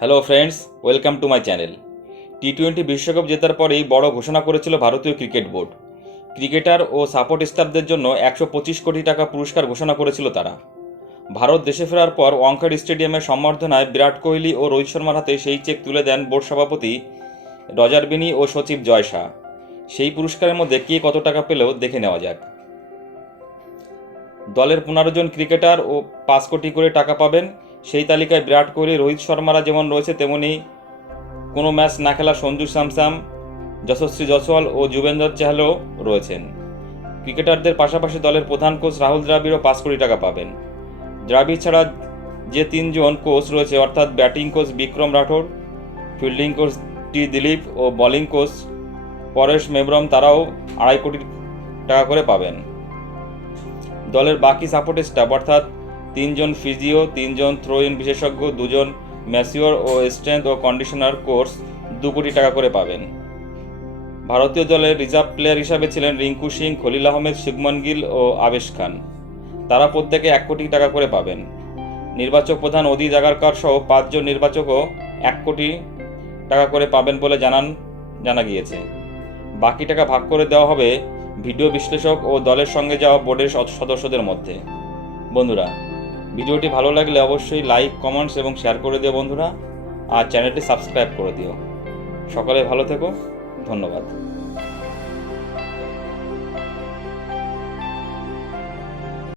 Hello friends welcome to my channel T twenty বিশ্বকাপ জেতার পরেই বড় ঘোষণা করেছিল ভারতীয় ক্রিকেট বোর্ড। ক্রিকেটার ও সাপোর্ট স্টাফদের জন্য একশো পঁচিশ কোটি টাকা পুরস্কার ঘোষণা করেছিল তারা। ভারত দেশে ফেরার পর ওয়াংখাড় স্টেডিয়ামের সম্বর্ধনায় বিরাট কোহলি ও রোহিত শর্মার হাতে সেই চেক তুলে দেন বোর্ড সভাপতি রজার বিনি ও সচিব জয় শাহ। সেই পুরস্কারের মধ্যে কে কত টাকা পেলেও দেখে নেওয়া যাক। দলের পনেরো জন ক্রিকেটার ও পাঁচ কোটি করে টাকা পাবেন সেই তালিকায় বিরাট কোহলি, রোহিত শর্মারা যেমন রয়েছে, তেমনি কোনো ম্যাচ না খেলা সঞ্জু স্যামসাম যশস্বী জসওয়াল ও যুবেন্দ্র চাহলও রয়েছেন। ক্রিকেটারদের পাশাপাশি দলের প্রধান কোচ রাহুল দ্রাবিড়ও পাঁচ কোটি টাকা পাবেন। দ্রাবিড় ছাড়া যে তিনজন কোচ রয়েছে, অর্থাৎ batting coach Vikram Rathour fielding coach T Dilip ও বোলিং কোচ পরেশ মেবরম তারাও আড়াই কোটি টাকা করে পাবেন। দলের বাকি সাপোর্ট স্টাফ, অর্থাৎ তিনজন ফিজিও, তিনজন থ্রো ইন বিশেষজ্ঞ, দুজন ম্যাসিওর ও স্ট্রেংথ ও কন্ডিশনার কোর্স দু কোটি টাকা করে পাবেন। ভারতীয় দলের রিজার্ভ প্লেয়ার হিসাবে ছিলেন রিঙ্কু সিং, খলিল আহমেদ শুভমন গিল ও আবেশ খান। তারা প্রত্যেকে এক কোটি টাকা করে পাবেন। নির্বাচক প্রধান অদি জাগারকার সহ পাঁচজন নির্বাচকও এক কোটি টাকা করে পাবেন বলে জানান, জানা গিয়েছে। বাকি টাকা ভাগ করে দেওয়া হবে ভিডিও বিশ্লেষক ও দলের সঙ্গে যাওয়া বোর্ডের সদ- সদস্যদের মধ্যে। বন্ধুরা ভিডিওটি ভালো লাগলে অবশ্যই লাইক কমেন্টস এবং শেয়ার করে দিও বন্ধুরা। আর চ্যানেলটি সাবস্ক্রাইব করে দিও। সকালে ভালো থেকো। ধন্যবাদ।